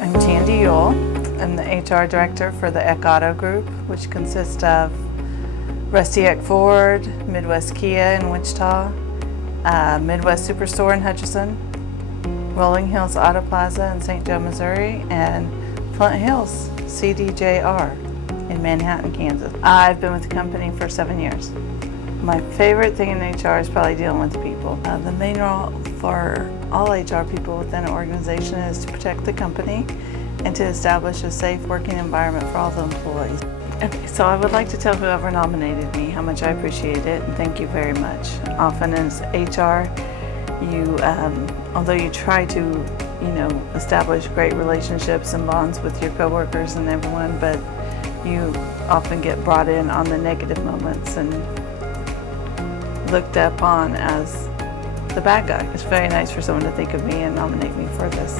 I'm Tandy Youel. I'm the HR director for the Eck Auto Group, which consists of Rusty Eck Ford, Midwest Kia in Wichita, Midwest Superstore in Hutchinson, Rolling Hills Auto Plaza in St. Joe, Missouri, and Flint Hills CDJR in Manhattan, Kansas. I've been with the company for 7 years. My favorite thing in HR is probably dealing with people. The main role for all HR people within an organization is to protect the company and to establish a safe working environment for all the employees. Okay, so I would like to tell whoever nominated me how much I appreciate it and thank you very much. Often as HR, although you try to, establish great relationships and bonds with your coworkers and everyone, but you often get brought in on the negative moments and looked upon as the bad guy. It's very nice for someone to think of me and nominate me for this.